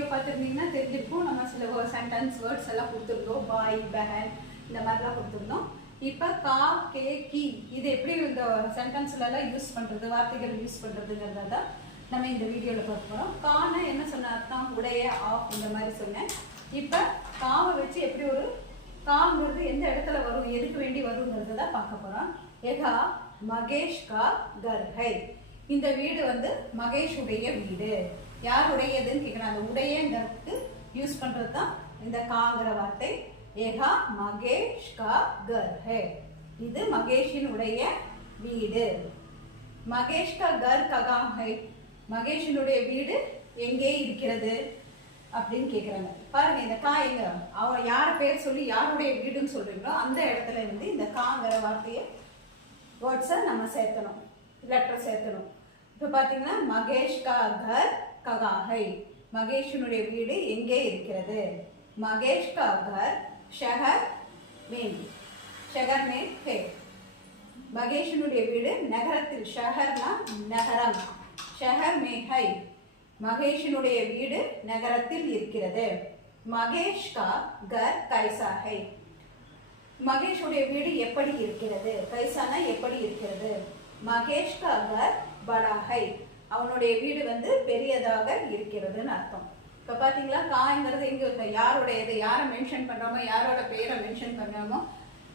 Video பார்த்துருந்தீங்கன்னா தெரிஞ்சிருக்கும். நம்ம சில சென்டென்ஸ் வேர்ட்ஸ் எல்லாம் கொடுத்துருந்தோம். பாய், பெஹன் இந்த மாதிரிலாம் கொடுத்துருந்தோம். இப்போ கா, கே, கி இது எப்படி இந்த சென்டென்ஸ்லாம் யூஸ் பண்ணுறது, வார்த்தைகள் யூஸ் பண்ணுறதுங்கிறத தான் நம்ம இந்த வீடியோவில் பார்க்க போகிறோம். கானா என்ன சொன்ன அர்த்தம், உடைய, ஆஃப் இந்த மாதிரி சொன்னேன். இப்போ காவை வச்சு எப்படி ஒரு காங்கிறது எந்த இடத்துல வரும், எதுக்கு வேண்டி வருங்கிறத தான் பார்க்க போகிறோம். ஏகா மகேஷ் கா கர் ஹை. இந்த வீடு வந்து மகேஷுடைய வீடு. யாருடையதுன்னு கேட்குறேன். அந்த உடையங்கிறதுக்கு யூஸ் பண்ணுறது தான் இந்த காங்கிற வார்த்தை. ஏகா மகேஷ் கா கர் ஹை. இது மகேஷின் உடைய வீடு. மகேஷ் கா கர் ககாம் ஹை. மகேஷினுடைய வீடு எங்கே இருக்கிறது அப்படின்னு கேட்குறாங்க. பாருங்க, இந்த கா எங்க அவன் யார் பேர் சொல்லி யாருடைய வீடுன்னு சொல்றீங்களோ அந்த இடத்துல இருந்து இந்த காங்கிற வார்த்தையை வேர்ட்ஸை நம்ம சேர்த்தணும், லெட்டர் சேர்த்தணும். இப்போ பார்த்தீங்கன்னா மகேஷ் கா கர் ககா ஹை. மகேஷினுடைய வீடு எங்கே இருக்கிறது. மகேஷ் கா கர் ஷஹர் மேன். ஷஹர் மேன் ஹே. மகேஷினுடைய வீடு நகரத்தில். ஷஹர்னா நகரம். ஷஹர் மே ஹை. மகேஷினுடைய வீடு நகரத்தில் இருக்கிறது. மகேஷ் கா கர் கைசா ஹை. மகேஷுடைய வீடு எப்படி இருக்கிறது. கைசானா எப்படி இருக்கிறது. மகேஷ் கா கர் படா ஹை. அவனுடைய வீடு வந்து பெரியதாக இருக்கிறதுன்னு அர்த்தம். இப்போ பார்த்தீங்களா, காங்கிறது எங்க யாருடையது, யாரை மென்ஷன் பண்ணுறோமோ, யாரோட பேரை மென்ஷன் பண்ணுறோமோ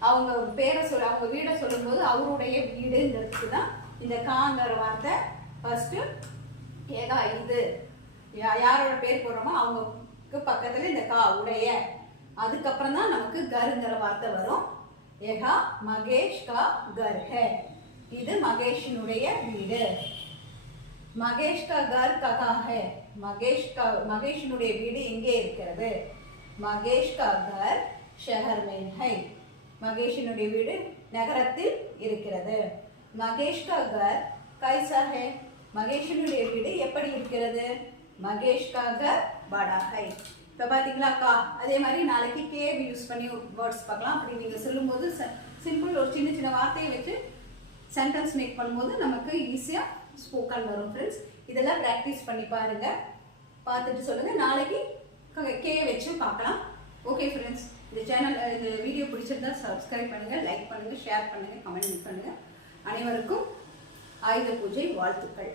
அவங்க பேரை அவங்க வீடை சொல்லும்போது அவருடைய வீடுங்கிறதுக்கு தான் இந்த காங்கிற வார்த்தை. ஃபர்ஸ்ட் ஏகா இது யாரோட பேர் போடுறோமோ அவங்களுக்கு பக்கத்துல இந்த கா உடைய, அதுக்கப்புறம் தான் நமக்கு கருங்கிற வார்த்தை வரும். ஏகா மகேஷ் கா கர் ஹே. இது மகேஷினுடைய வீடு. மகேஷ் கா கர் ககா ஹே. மகேஷினுடைய வீடு எங்கே இருக்கிறது. மகேஷ் கா கர் ஷஹர் மேன் ஹை. மகேஷினுடைய வீடு நகரத்தில் இருக்கிறது. மகேஷ் கா கர் கைசா ஹே. மகேஷினுடைய வீடு எப்படி இருக்கிறது. மகேஷ் கா கர் படா ஹை. இப்போ பார்த்தீங்களா கா. அதே மாதிரி நாளைக்கு கே யூஸ் பண்ணி வேர்ட்ஸ் பார்க்கலாம். அப்படி நீங்கள் சொல்லும்போது சிம்பிள் ஒரு சின்ன சின்ன வார்த்தையை வச்சு சென்டென்ஸ் மேக் பண்ணும்போது நமக்கு ஈஸியாக ஸ்போக்கன் வரும். ஃப்ரெண்ட்ஸ், இதெல்லாம் ப்ராக்டிஸ் பண்ணி பாருங்க, பார்த்துட்டு சொல்லுங்கள். நாளைக்கு கே வச்சு பார்க்கலாம். ஓகே ஃப்ரெண்ட்ஸ், இந்த சேனல் இந்த வீடியோ பிடிச்சிருந்தா சப்ஸ்கிரைப் பண்ணுங்கள், லைக் பண்ணுங்கள், ஷேர் பண்ணுங்கள், கமெண்ட் பண்ணுங்கள். அனைவருக்கும் ஆயுத பூஜை வாழ்த்துக்கள்.